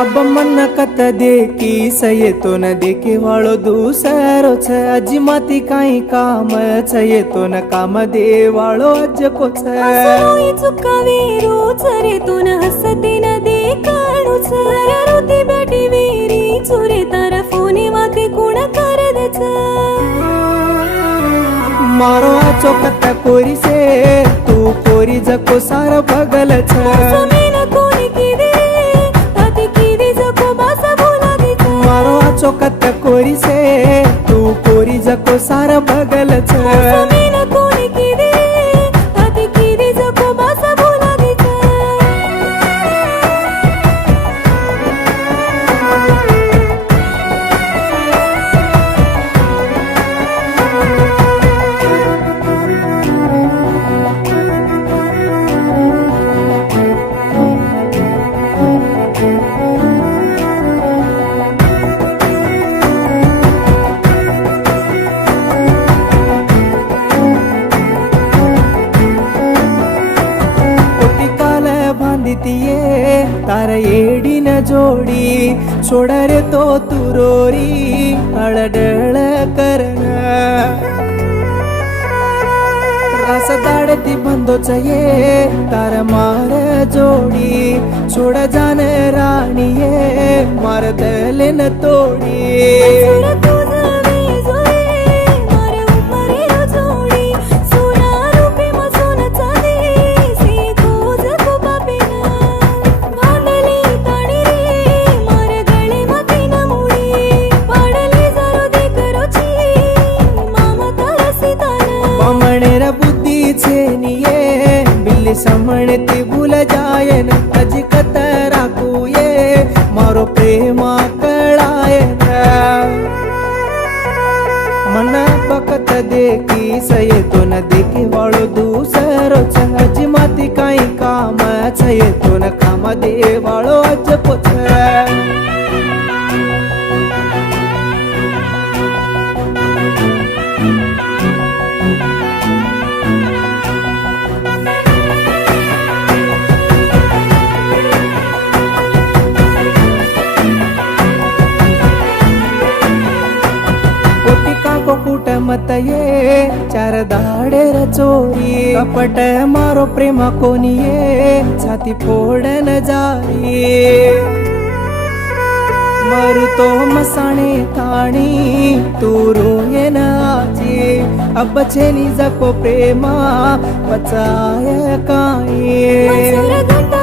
अब मन कत देखी सये तो न देखे वाळो दूसरो छ अजी माती काही काम छये तो न काम दे वाळो अज को छ असरोई चुकावेरो चरे तो न हसते न देखाणो छ रोती बेटी वेरी चुरे तारा फोने वाके कोण कर दे छ मारो आचो कत कोरी से तू कोरी जको सार बगल छ समेन कोणी किदे ताती किदे जको बासा बोला दे छ मारो आचो कत कोरी से तू कोरी जको सार बगल छ समेन कोणी किदे ताती किदे जको बासा बोला दे छ तार एडी न जोडी सोडरे तो तुरोरी अळडळ करन रास दाडती बंदोच ये तार मार जोडी सोड जान राणीये मार दलेन तोडी बिल्ली समणती भूल जायन अजी कत राखू ये मारो प्रेमा कळायन मन बकत देखी सये तो न देखी वाळो दूसरो छ अजी माती काही काम छये तो न काम दे वाळो अज पोछ कुट मत ये चार दाडेर चोरी कपट मारो प्रेमा कोणी ये छाती फोडन जारी मरु तो मसाणे ताणी तू रोयन आजी अब छेनी जको प्रेमा पचाय काही